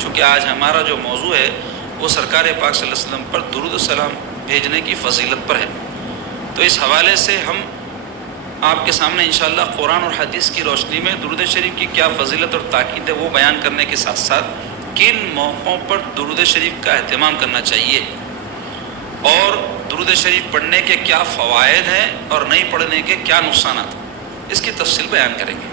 چونکہ آج ہمارا جو موضوع ہے وہ سرکار پاک صلی اللہ علیہ وسلم پر درود و سلام بھیجنے کی فضیلت پر ہے، تو اس حوالے سے ہم آپ کے سامنے انشاءاللہ قرآن اور حدیث کی روشنی میں درود شریف کی کیا فضیلت اور تاکید ہے وہ بیان کرنے کے ساتھ ساتھ کن موقعوں پر درود شریف کا اہتمام کرنا چاہیے اور درود شریف پڑھنے کے کیا فوائد ہیں اور نہیں پڑھنے کے کیا نقصانات ہیں، اس کی تفصیل بیان کریں گے۔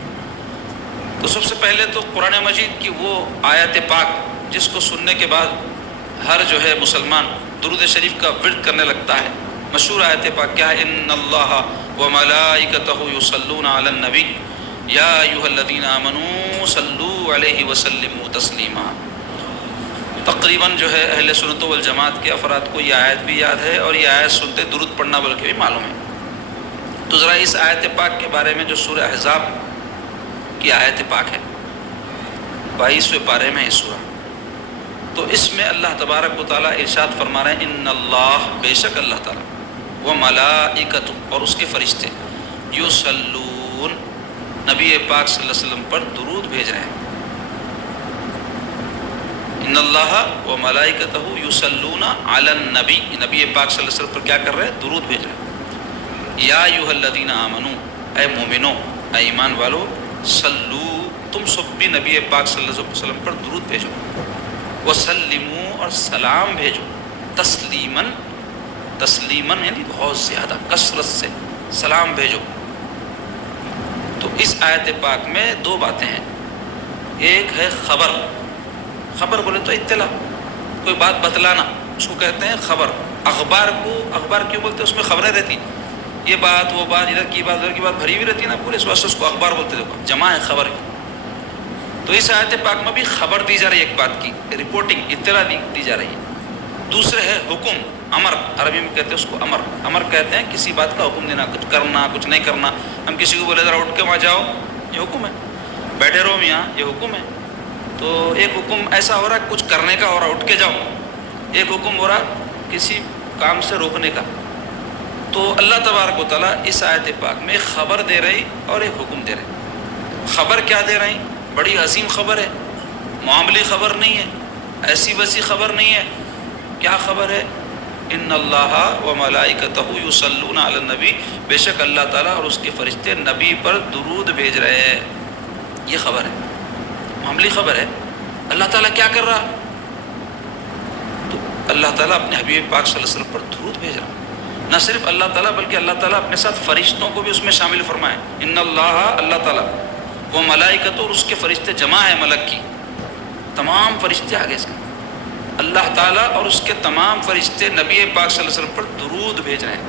تو سب سے پہلے تو قرآن مجید کی وہ آیت پاک جس کو سننے کے بعد ہر مسلمان درود شریف کا ورد کرنے لگتا ہے، مشہور آیت پاک کیا ہے؟ ان اللہ وملائکتہ یصلون علی النبی یا ایھا الذین آمنوا صلوا علیہ وسلموا تسلیما۔ تقریباً اہل سنت والجماعت کے افراد کو یہ آیت بھی یاد ہے اور یہ آیت سنتے درود پڑھنا بلکہ بھی معلوم ہے۔ تو ذرا اس آیت پاک کے بارے میں جو سورہ احزاب کی آیت پاک ہے، 22ویں پارے میں ہے سورہ، تو اس میں اللہ تبارک و تعالیٰ ارشاد فرما رہے ہیں ان اللہ، بے شک اللہ تعالیٰ، وملائکتہ، اور اس کے فرشتے، یصلون، نبی پاک صلی اللہ علیہ وسلم پر درود بھیج رہے ہیں۔ ان اللہ وملائکتہ یصلون علی النبی، نبی پاک صلی اللہ علیہ وسلم پر کیا کر رہے ہیں؟ درود بھیج رہے ہیں۔ یا ایھا الذین آمنوا، اے مومنو، اے ایمان والو، صلو، تم سب بھی نبی پاک صلی اللہ علیہ وسلم پر درود بھیجو، وسلموا، اور سلام بھیجو، تسلیماً، تسلیماً یعنی بہت زیادہ کثرت سے سلام بھیجو۔ تو اس آیت پاک میں دو باتیں ہیں، ایک ہے خبر، خبر بولے تو اطلاع، کوئی بات بتلانا، اس کو کہتے ہیں خبر۔ اخبار کو اخبار کیوں بولتے ہیں؟ اس میں خبریں رہتی، یہ بات وہ بات، ادھر کی بات ادھر کی بات بھری ہوئی رہتی ہے نا پورے، اس واسطے اس کو اخبار بولتے ہیں، جمع ہے خبر کی۔ تو اس آیت پاک میں بھی خبر دی جا رہی ہے، ایک بات کی رپورٹنگ، اطلاع دی جا رہی ہے۔ دوسرے ہے حکم، امر، عربی میں کہتے ہیں اس کو امر، امر کہتے ہیں کسی بات کا حکم دینا، کچھ کرنا کچھ نہیں کرنا۔ ہم کسی کو بولے ذرا اٹھ کے وہاں جاؤ، یہ حکم ہے، بیٹھے رہو یہاں، یہ حکم ہے۔ تو ایک حکم ایسا ہو رہا ہے کچھ کرنے کا ہو رہا، اٹھ کے جاؤ، ایک حکم ہو رہا کسی کام سے روکنے کا۔ تو اللہ تبارک و تعالیٰ اس آیت پاک میں ایک خبر دے رہی اور ایک حکم دے رہی۔ خبر کیا دے رہی؟ بڑی عظیم خبر ہے، معاملی خبر نہیں ہے، ایسی ویسی خبر نہیں ہے۔ کیا خبر ہے؟ ان اللہ وملائکتہ یصلون علی النبی، بے شک اللہ تعالیٰ اور اس کے فرشتے نبی پر درود بھیج رہے ہیں۔ یہ خبر ہے، معاملی خبر ہے۔ اللہ تعالیٰ کیا کر رہا؟ تو اللہ تعالیٰ اپنے حبیب پاک صلی اللہ علیہ وسلم پر درود بھیج رہا۔ نہ صرف اللہ تعالیٰ بلکہ اللہ تعالیٰ اپنے ساتھ فرشتوں کو بھی اس میں شامل فرمائے۔ ان اللہ، اللہ تعالیٰ، وہ ملائکتہ، اور اس کے فرشتے، جمع ہے ملک کی، تمام فرشتے آگے اس کا، اللہ تعالیٰ اور اس کے تمام فرشتے نبی پاک صلی اللہ علیہ وسلم پر درود بھیج رہے ہیں۔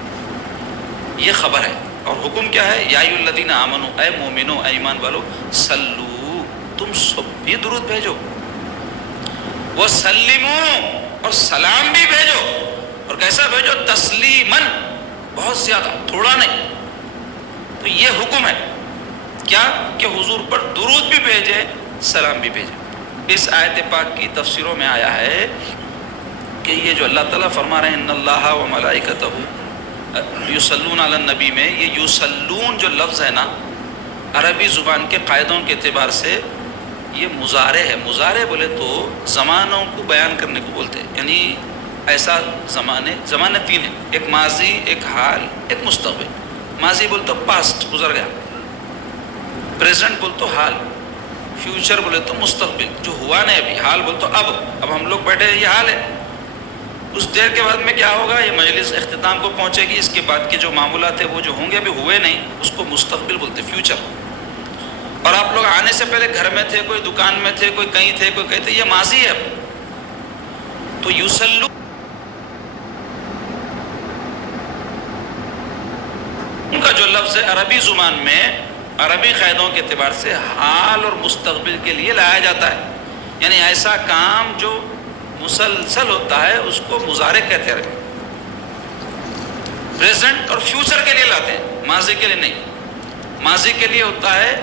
یہ خبر ہے۔ اور حکم کیا ہے؟ یا ایھا الذین آمنوا، اے مومنو، اے ایمان والو، صلو، تم سب بھی درود بھیجو، وسلموا، اور سلام بھی بھیجو، اور کیسا بھیجو؟ تسلیماً، بہت زیادہ، تھوڑا نہیں۔ تو یہ حکم ہے کیا؟ کہ حضور پر درود بھی بھیجے، سلام بھی بھیجے۔ اس آیت پاک کی تفسیروں میں آیا ہے کہ یہ جو اللہ تعالیٰ فرما رہے ہیں ان اللہ وملائکتہ یصلون علی النبی میں، یہ یصلون جو لفظ ہے نا، عربی زبان کے قاعدوں کے اعتبار سے یہ مضارع ہے۔ مضارع بولے تو زمانوں کو بیان کرنے کو بولتے ہیں، یعنی ایسا زمانے تین ہیں، ایک ماضی، ایک حال، ایک مستقبل۔ ماضی بولے تو پاسٹ، گزر گیا، پریزنٹ بولے تو حال، فیوچر بولے تو مستقبل، جو ہوا نہیں ابھی، حال بولے تو اب ہم لوگ بیٹھے ہیں، یہ حال ہے۔ کچھ دیر کے بعد میں کیا ہوگا؟ یہ مجلس اختتام کو پہنچے گی، اس کے بعد کے جو معمولات ہیں وہ جو ہوں گے ابھی ہوئے نہیں، اس کو مستقبل بولتے، فیوچر۔ اور آپ لوگ آنے سے پہلے گھر میں تھے، کوئی دکان میں تھے، کوئی کہیں تھے، کوئی کہیں تھے، یہ ماضی ہے اب۔ تو یصلو ان کا جو لفظ ہے عربی زبان میں، عربی قاعدوں کے اعتبار سے حال اور مستقبل کے لیے لایا جاتا ہے، یعنی ایسا کام جو مسلسل ہوتا ہے اس کو مضارع کہتے ہیں۔ پریزنٹ اور فیوچر کے لیے لاتے ہیں، ماضی کے لیے نہیں۔ ماضی کے لیے ہوتا ہے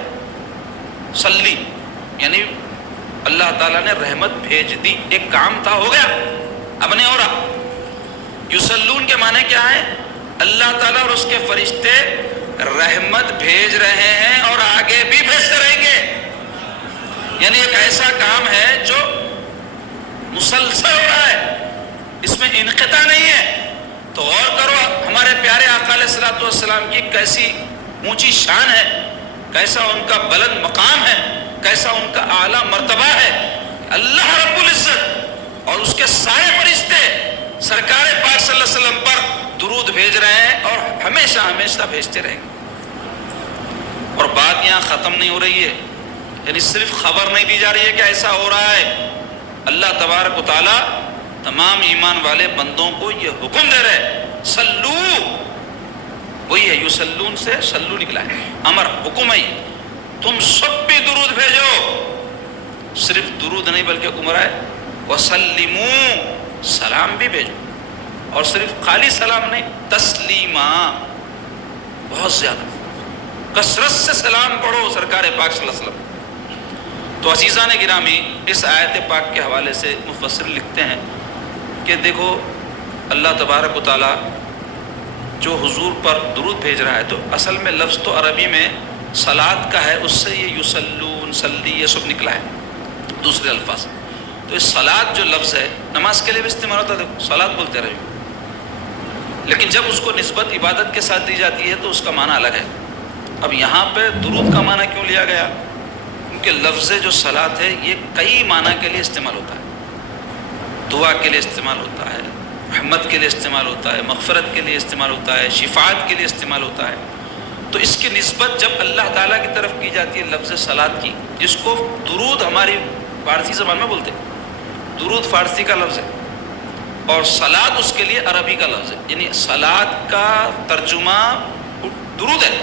صلی، یعنی اللہ تعالیٰ نے رحمت بھیج دی، ایک کام تھا، ہو گیا، اب نہیں ہو رہا۔ یصلون کے معنی کیا ہے؟ اللہ تعالیٰ اور اس کے فرشتے رحمت بھیج رہے ہیں اور آگے بھی بھیجتے رہیں گے، یعنی ایک ایسا کام ہے جو مسلسل ہو رہا ہے، اس میں انقطاع نہیں ہے. تو غور کرو ہمارے پیارے آقا علیہ الصلوۃ والسلام کی کیسی اونچی شان ہے، کیسا ان کا بلند مقام ہے، کیسا ان کا اعلیٰ مرتبہ ہے. اللہ رب العزت اور اس کے سارے فرشتے سرکار پاک صلی اللہ علیہ وسلم پر درود بھیج رہے ہیں اور ہمیشہ ہمیشہ بھیجتے رہیں گے. اور بات یہاں ختم نہیں ہو رہی ہے، یعنی صرف خبر نہیں دی جا رہی ہے کہ ایسا ہو رہا ہے. اللہ تبارک و تعالیٰ تمام ایمان والے بندوں کو یہ حکم دے رہے سلو، وہی ہے یسلون سے سلو نکلا ہے، امر حکم ہے. تم سب بھی درود بھیجو، صرف درود نہیں بلکہ حکم رہا ہے وسلموا، سلام بھی بھیجو. اور صرف خالی سلام نہیں، تسلیما، بہت زیادہ کثرت سے سلام پڑھو سرکار پاک صلی اللہ علیہ وسلم. تو عزیزان گرامی، اس آیت پاک کے حوالے سے مفسر لکھتے ہیں کہ دیکھو اللہ تبارک و تعالیٰ جو حضور پر درود بھیج رہا ہے، تو اصل میں لفظ تو عربی میں صلات کا ہے، اس سے یہ یسلون، صلی، یہ سب نکلا ہے دوسرے الفاظ. تو اس صلات جو لفظ ہے نماز کے لیے بھی استعمال ہوتا ہے، دیکھو صلات بولتے رہے، لیکن جب اس کو نسبت عبادت کے ساتھ دی جاتی ہے تو اس کا معنی الگ ہے. اب یہاں پہ درود کا معنی کیوں لیا گیا؟ کیونکہ لفظ جو صلات ہے یہ کئی معنی کے لیے استعمال ہوتا ہے. دعا کے لیے استعمال ہوتا ہے، رحمت کے لیے استعمال ہوتا ہے، مغفرت کے لیے استعمال ہوتا ہے، شفاعت کے لیے استعمال ہوتا ہے. تو اس کی نسبت جب اللہ تعالیٰ کی طرف کی جاتی ہے لفظ صلات کی، جس کو درود ہماری فارسی زبان میں بولتے ہیں، درود فارسی کا لفظ ہے اور صلات اس کے لیے عربی کا لفظ ہے. یعنی صلات کا ترجمہ درود ہے.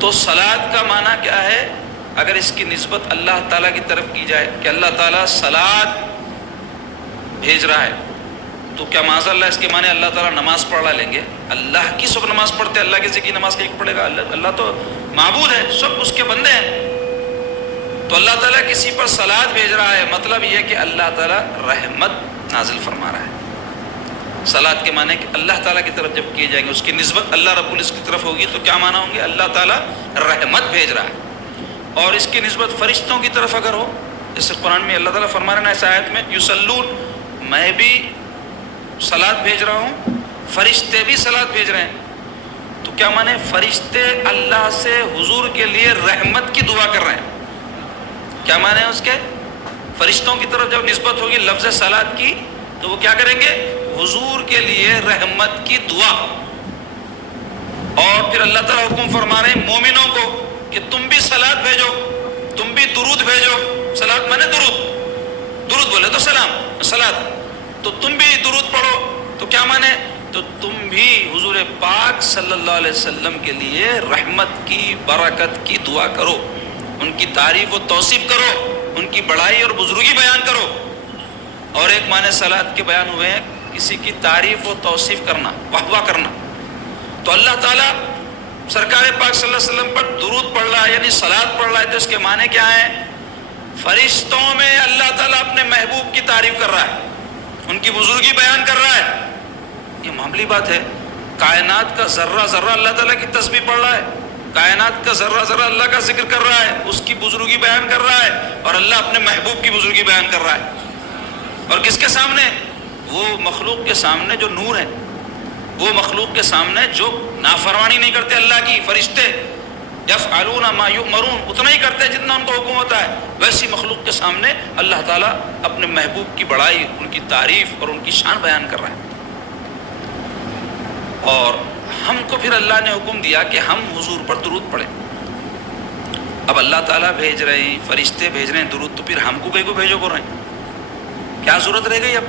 تو صلات کا معنی کیا ہے؟ اگر اس کی نسبت اللہ تعالیٰ کی طرف کی جائے کہ اللہ تعالیٰ صلات بھیج رہا ہے، تو کیا معاذ اللہ اس کے معنی اللہ تعالیٰ نماز پڑھ رہا لیں گے؟ اللہ کی سب نماز پڑھتے ہیں، اللہ کسی کی نماز کہیں پڑھے گا؟ اللہ تو معبود ہے، سب اس کے بندے ہیں. تو اللہ تعالیٰ کسی پر صلات بھیج رہا ہے، مطلب یہ کہ اللہ تعالیٰ رحمت نازل فرما رہا ہے. صلات کے معنی کہ اللہ تعالیٰ کی طرف جب کیے جائیں گے، اس کی نسبت اللہ رب العزت کی طرف ہوگی، تو کیا معنی ہوں گے؟ اللہ تعالیٰ رحمت بھیج رہا ہے. اور اس کی نسبت فرشتوں کی طرف اگر ہو، جیسے قرآن میں اللہ تعالیٰ فرما رہے ہیں اس آیت میں یسلون، میں بھی صلات بھیج رہا ہوں، فرشتے بھی صلات بھیج رہے ہیں. تو کیا معنی؟ فرشتے اللہ سے حضور کے لیے رحمت کی دعا کر رہے ہیں. کیا معنی ہے اس کے؟ فرشتوں کی طرف جب نسبت ہوگی لفظ صلات کی، تو وہ کیا کریں گے؟ حضور کے لیے رحمت کی دعا. اور پھر اللہ تعالیٰ حکم فرما رہے ہیں مومنوں کو کہ تم بھی صلات بھیجو، تم بھی درود بھیجو. صلات مانے درود، درود بولے تو سلام، صلات. تو تم بھی درود پڑھو، تو کیا مانے؟ تو تم بھی حضور پاک صلی اللہ علیہ وسلم کے لیے رحمت کی، برکت کی دعا کرو، ان کی تعریف و توصیف کرو، ان کی بڑائی اور بزرگی بیان کرو. اور ایک معنی صلات کے بیان ہوئے ہیں کسی کی تعریف و توصیف کرنا، واہ واہ کرنا. تو اللہ تعالیٰ سرکار پاک صلی اللہ علیہ وسلم پر درود پڑھ رہا ہے، یعنی صلات پڑھ رہا ہے. تو اس کے معنی کیا ہیں؟ فرشتوں میں اللہ تعالیٰ اپنے محبوب کی تعریف کر رہا ہے، ان کی بزرگی بیان کر رہا ہے. یہ معمولی بات ہے. کائنات کا ذرہ ذرہ اللہ تعالیٰ کی تسبیح پڑھ رہا ہے، کائنات کا ذرہ ذرہ اللہ کا ذکر کر رہا ہے، اس کی بزرگی بیان کر رہا ہے، اور اللہ اپنے محبوب کی بزرگی بیان کر رہا ہے. اور کس کے سامنے؟ وہ مخلوق کے سامنے جو نور ہے، وہ مخلوق کے سامنے جو نافرمانی نہیں کرتے اللہ کی. فرشتے یفعلون ما یؤمرون، اتنا ہی کرتے جتنا ان کو حکم ہوتا ہے. ویسی مخلوق کے سامنے اللہ تعالیٰ اپنے محبوب کی بڑائی، ان کی تعریف اور ان کی شان بیان کر رہا ہے. اور ہم کو پھر اللہ نے حکم دیا کہ ہم حضور پر درود پڑھیں. اب اللہ تعالیٰ بھیج رہے ہیں، فرشتے بھیج رہے ہیں درود، تو پھر ہم کو کہیں کو بھیجو کر رہے ہیں؟ کیا ضرورت رہ گئی؟ اب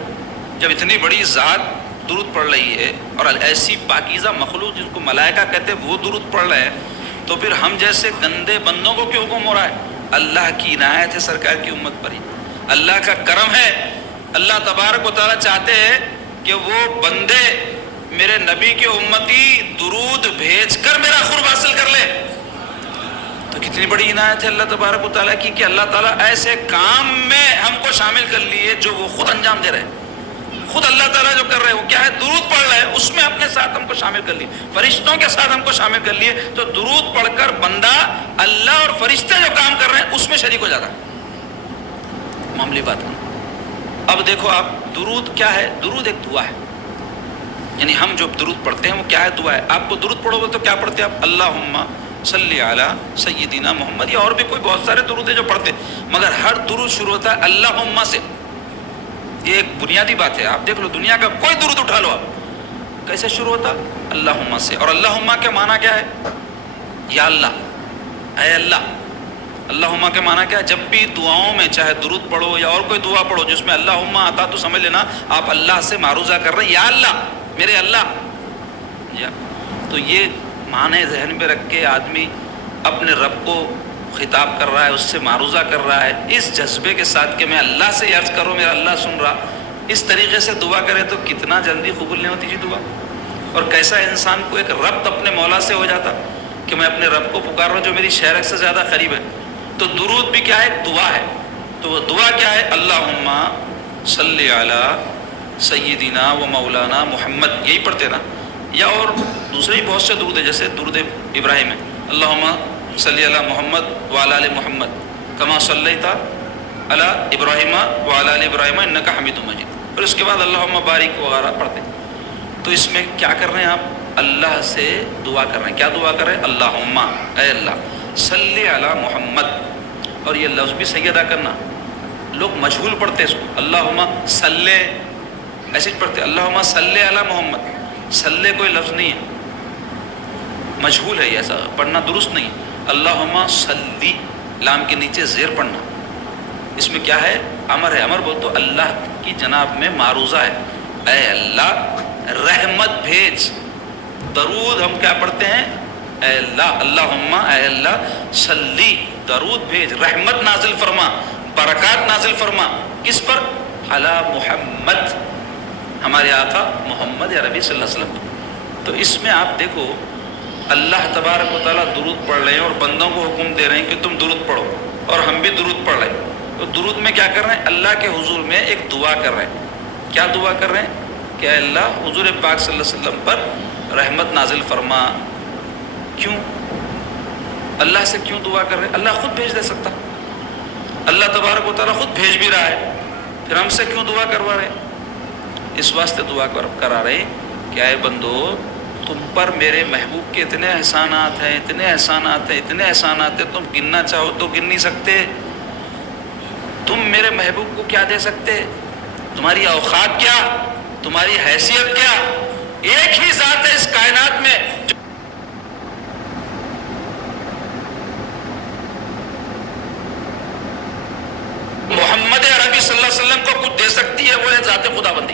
جب اتنی بڑی ذات درود پڑھ رہی ہے اور ایسی پاکیزہ مخلوق جن کو ملائکہ کہتے ہیں وہ درود پڑھ رہے ہیں، تو پھر ہم جیسے گندے بندوں کو کیوں حکم ہو رہا ہے؟ اللہ کی عنایت ہے سرکار کی امت پر ہی، اللہ کا کرم ہے. اللہ تبارک و تعالیٰ چاہتے ہیں کہ وہ بندے میرے نبی کے امتی درود بھیج کر میرا قرب حاصل کر لے. تو کتنی بڑی عنایت ہے اللہ تبارک و تعالیٰ کی کہ اللہ تعالیٰ ایسے کام میں ہم کو شامل کر لیے جو وہ خود انجام دے رہے ہیں. خود اللہ تعالیٰ جو کر رہے ہیں وہ کیا ہے؟ درود پڑھ رہے ہیں، اس میں اپنے ساتھ ہم کو شامل کر لیے، فرشتوں کے ساتھ ہم کو شامل کر لیے. تو درود پڑھ کر بندہ اللہ اور فرشتے جو کام کر رہے ہیں اس میں شریک ہو جاتا ہے. معمولی بات نہیں. اب دیکھو آپ درود کیا ہے؟ درود ایک دعا ہے، یعنی ہم جو درود پڑھتے ہیں وہ کیا ہے؟ دعا ہے. آپ کو درود پڑھو گے تو کیا پڑھتے ہیں آپ؟ اللہم صلی علی سیدنا محمد، یا اور بھی کوئی بہت سارے درود ہیں جو پڑھتے ہیں، مگر ہر درود شروع ہوتا ہے اللہم سے. یہ ایک بنیادی بات ہے. آپ دیکھ لو دنیا کا کوئی درود اٹھا لو، آپ کیسے شروع ہوتا؟ اللہم سے. اور اللہم کے معنی کیا ہے؟ یا اللہ، اے اللہ. اللہم کے معنی کیا ہے؟ جب بھی دعاؤں میں چاہے درود پڑھو یا اور کوئی دعا پڑھو جس میں اللہم آتا تو سمجھ لینا آپ اللہ سے معروضہ کر رہے ہیں، یا اللہ میرے اللہ. یا تو یہ معنی ذہن میں رکھ کے آدمی اپنے رب کو خطاب کر رہا ہے، اس سے معروضہ کر رہا ہے اس جذبے کے ساتھ کہ میں اللہ سے عرض کروں میرا اللہ سن رہا. اس طریقے سے دعا کرے تو کتنا جلدی قبول نہیں ہوتی جی دعا. اور کیسا انسان کو ایک ربط اپنے مولا سے ہو جاتا کہ میں اپنے رب کو پکار رہا ہوں جو میری شہرک سے زیادہ قریب ہے. تو درود بھی کیا ہے؟ دعا ہے. تو وہ دعا کیا ہے؟ اللہم صلی علی سیدنا و مولانا محمد، یہی پڑھتے نا. یا اور دوسرے ہی بہت سے درود ہیں، جیسے درود ابراہیم ہے، اللہم صلی علی محمد وعلی آل محمد کما صلیت علی ابراہیم وعلی آل ابراہیم انک حمید مجید. اور اس کے بعد اللہم بارک وغیرہ پڑھتے. تو اس میں کیا کر رہے ہیں آپ؟ اللہ سے دعا کر رہے ہیں. کیا دعا کر رہے ہیں؟ اللہم، اے اللہ صلی علی محمد. اور یہ لفظ بھی صحیح ادا کرنا. لوگ مجہول پڑھتے اس کو، اللہم صلی ایسے ہی پڑھتے، اللہم صلی علی محمد. صلی کوئی لفظ نہیں ہے، مجہول ہے، یہ ایسا پڑھنا درست نہیں. اللہم صلی، لام کے نیچے زیر پڑھنا. اس میں کیا ہے؟ امر ہے. امر بول تو اللہ کی جناب میں معروضہ ہے، اے اللہ رحمت بھیج. درود ہم کیا پڑھتے ہیں؟ اے اللہ، اللہم اے اللہ صلی، درود بھیج، رحمت نازل فرما، برکات نازل فرما. کس پر؟ علی محمد، ہمارے آقا محمد عربی صلی اللہ علیہ وسلم. تو اس میں آپ دیکھو اللہ تبارک و تعالیٰ درود پڑھ رہے ہیں اور بندوں کو حکم دے رہے ہیں کہ تم درود پڑھو، اور ہم بھی درود پڑھ رہے ہیں. تو درود میں کیا کر رہے ہیں؟ اللہ کے حضور میں ایک دعا کر رہے ہیں. کیا دعا کر رہے ہیں؟ کہ اے اللہ حضور پاک صلی اللہ علیہ وسلم پر رحمت نازل فرما. کیوں اللہ سے کیوں دعا کر رہے ہیں؟ اللہ خود بھیج دے سکتا، اللہ تبارک و تعالیٰ خود بھیج بھی رہا ہے، پھر ہم سے کیوں دعا کروا رہے ہیں؟ اس واسطے دعا کرا رہے ہیں کہ اے بندو تم پر میرے محبوب کے اتنے احسانات ہیں، اتنے احسانات ہیں، اتنے احسانات ہیں، تم گننا چاہو تو گن نہیں سکتے. تم میرے محبوب کو کیا دے سکتے؟ تمہاری اوقات کیا، تمہاری حیثیت کیا؟ ایک ہی ذات ہے اس کائنات میں جو محمد عربی صلی اللہ علیہ وسلم کو کچھ دے سکتی ہے، وہ ہے ذات خدا بندی.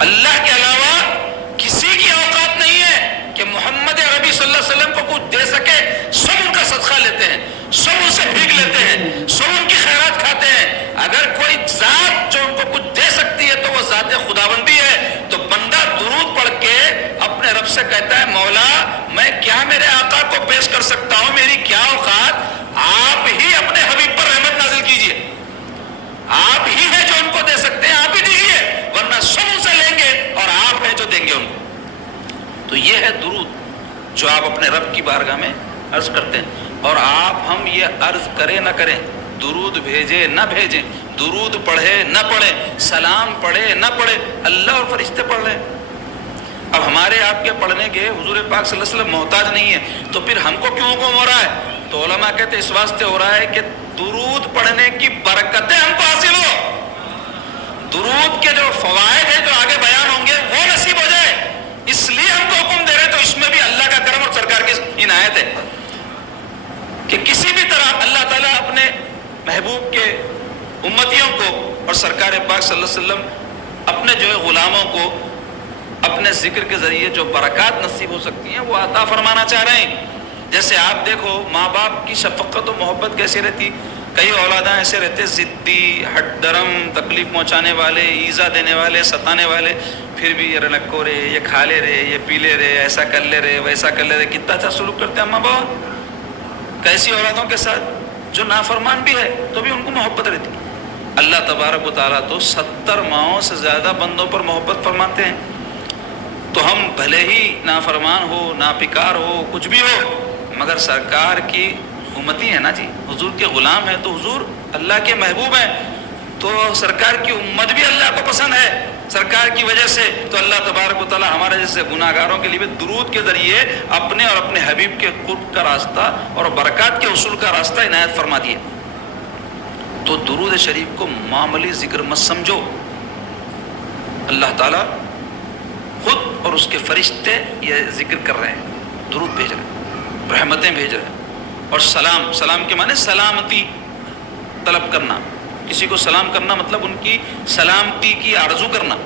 اللہ کے علاوہ کسی کی اوقات نہیں ہے کہ محمد عربی صلی اللہ علیہ وسلم کو کچھ دے سکے. سب ان کا صدقہ لیتے ہیں، سب ان سے بھیگ لیتے ہیں، سب ان کی خیرات کھاتے ہیں. اگر کوئی ذات جو ان کو کچھ دے سکتی ہے تو وہ ذات خداوندی ہے. تو بندہ درود پڑھ کے اپنے رب سے کہتا ہے مولا میں کیا میرے آقا کو پیش کر سکتا ہوں، میری کیا اوقات، آپ ہی اپنے حبیب پر رحمت نازل کیجئے. آپ ہی ہیں جو ان کو دے سکتے ہیں، آپ ہی دیجیے، ورنہ سب ان سے لیں گے اور آپ ہیں جو دیں گے ان کو. تو یہ ہے درود جو آپ اپنے رب کی بارگاہ میں عرض کرتے ہیں. اور آپ ہم یہ عرض کریں نہ کریں، درود بھیجے نہ بھیجیں، درود پڑھے نہ پڑھیں، سلام پڑھے نہ پڑھے، اللہ اور فرشتے پڑھ رہے ہیں. اب ہمارے آپ کے پڑھنے کے حضور پاک صلی اللہ علیہ وسلم محتاج نہیں ہے، تو پھر ہم کو کیوں حکم ہو رہا ہے؟ تو علماء کہتے ہیں اس واسطے ہو رہا ہے کہ درود پڑھنے کی برکتیں ہم کو حاصل ہو، درود کے جو فوائد ہیں جو آگے بیان ہوں گے وہ نصیب ہو جائے. اس لیے ہم کو حکم دے رہے. تو اس میں بھی اللہ کا کرم اور سرکار کی عنایت ہے کہ کسی بھی طرح اللہ تعالیٰ اپنے محبوب کے امتیوں کو اور سرکار پاک صلی اللہ علیہ وسلم اپنے جو ہے غلاموں کو اپنے ذکر کے ذریعے جو برکات نصیب ہو سکتی ہیں وہ عطا فرمانا چاہ رہے ہیں. جیسے آپ دیکھو ماں باپ کی شفقت و محبت کیسی رہتی. کئی اولاداں ایسے رہتے ضدی، ہٹ درم، تکلیف پہنچانے والے، ایذا دینے والے، ستانے والے، پھر بھی یہ رنکو رے، یہ کھا لے رہے، یہ پی لے رہے، ایسا کر لے رہے، ویسا کر لے رہے. کتنا اچھا سلوک کرتے ہیں ماں باپ کیسی اولادوں کے ساتھ جو نافرمان بھی ہے تو بھی ان کو محبت رہتی. اللہ تبارک و تعالیٰ تو 70 ماہوں سے زیادہ بندوں پر محبت فرماتے ہیں. تو ہم بھلے ہی نافرمان ہو، ناپکار ہو، کچھ بھی ہو، مگر سرکار کی امتی ہے نا جی، حضور کے غلام ہیں، تو حضور اللہ کے محبوب ہیں. تو سرکار کی امت بھی اللہ کو پسند ہے سرکار کی وجہ سے، تو اللہ تبارک و تعالی ہمارے جیسے گناہ گاروں کے لیے بھی درود کے ذریعے اپنے اور اپنے حبیب کے قرب کا راستہ اور برکات کے حصول کا راستہ عنایت فرما دیے۔ تو درود شریف کو معمولی ذکر مت سمجھو، اللہ تعالیٰ خود اور اس کے فرشتے یہ ذکر کر رہے ہیں، درود بھیج رہے ہیں، رحمتیں بھیج رہے ہیں۔ اور سلام، سلام کے معنی سلامتی طلب کرنا، کسی کو سلام کرنا مطلب ان کی سلامتی کی آرزو کرنا۔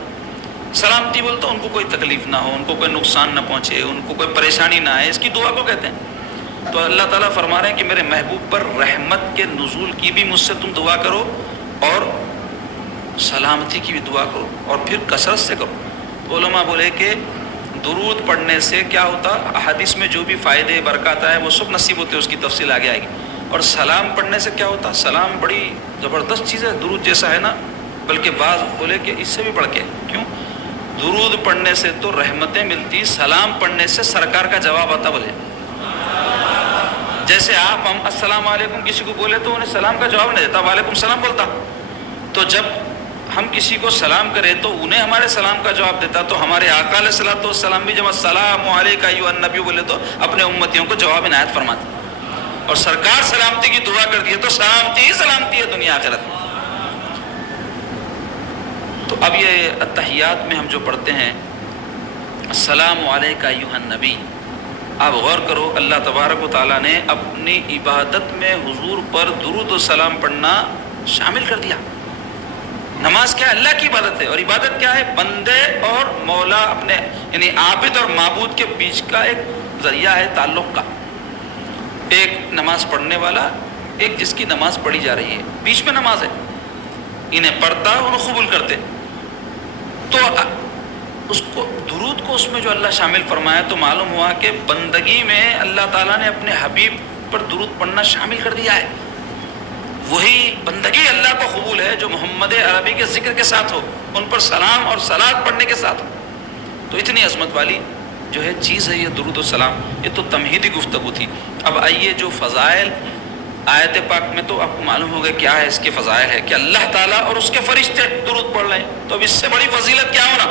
سلامتی بولتا ان کو کوئی تکلیف نہ ہو، ان کو کوئی نقصان نہ پہنچے، ان کو کوئی پریشانی نہ آئے، اس کی دعا کو کہتے ہیں۔ تو اللہ تعالیٰ فرما رہے ہیں کہ میرے محبوب پر رحمت کے نزول کی بھی مجھ سے تم دعا کرو اور سلامتی کی بھی دعا کرو، اور پھر کثرت سے کرو۔ علماء بولے کہ درود پڑھنے سے کیا ہوتا، احادیث میں جو بھی فائدے برکات آئے وہ سب نصیب ہوتے، اس کی تفصیل آگے آئے گی۔ اور سلام پڑھنے سے کیا ہوتا، سلام بڑی زبردست چیز ہے، درود جیسا ہے نا، بلکہ بعض بولے کہ اس سے بھی بڑھ کے، کیوں؟ درود پڑھنے سے تو رحمتیں ملتی، سلام پڑھنے سے سرکار کا جواب آتا۔ بولے جیسے آپ ہم السلام علیکم کسی کو بولے تو انہیں سلام کا جواب نہیں دیتا، وعلیکم السلام بولتا، تو جب ہم کسی کو سلام کرے تو انہیں ہمارے سلام کا جواب دیتا، تو ہمارے آقا علیہ الصلوۃ والسلام بھی جب السلام علیکم ایھا النبی بولے تو اپنے امتیوں کو جواب عنایت فرماتے، اور سرکار سلامتی کی دعا کر دی تو سلامتی ہی سلامتی ہے دنیا آخرت میں۔ تو اب یہ اتحیات میں ہم جو پڑھتے ہیں السلام علیکم ایھا النبی، آپ غور کرو، اللہ تبارک و تعالیٰ نے اپنی عبادت میں حضور پر درود و سلام پڑھنا شامل کر دیا۔ نماز کیا ہے؟ اللہ کی عبادت ہے، اور عبادت کیا ہے؟ بندے اور مولا اپنے یعنی عابد اور معبود کے بیچ کا ایک ذریعہ ہے تعلق کا۔ ایک نماز پڑھنے والا، ایک جس کی نماز پڑھی جا رہی ہے، بیچ میں نماز ہے، انہیں پڑھتا انہیں قبول کرتے، تو اس کو درود کو اس میں جو اللہ شامل فرمایا، تو معلوم ہوا کہ بندگی میں اللہ تعالیٰ نے اپنے حبیب پر درود پڑھنا شامل کر دیا ہے۔ وہی بندگی اللہ کو قبول ہے جو محمد عربی کے ذکر کے ساتھ ہو، ان پر سلام اور صلات پڑھنے کے ساتھ ہو۔ تو اتنی عظمت والی جو ہے چیز ہے یہ درود و سلام۔ یہ تو تمہیدی گفتگو تھی۔ اب آئیے جو فضائل آیت پاک میں، تو آپ کو معلوم ہوگا کیا ہے اس کے فضائل ہے کہ اللہ تعالیٰ اور اس کے فرشتے درود پڑھ رہے ہیں، تو اب اس سے بڑی فضیلت کیا ہونا۔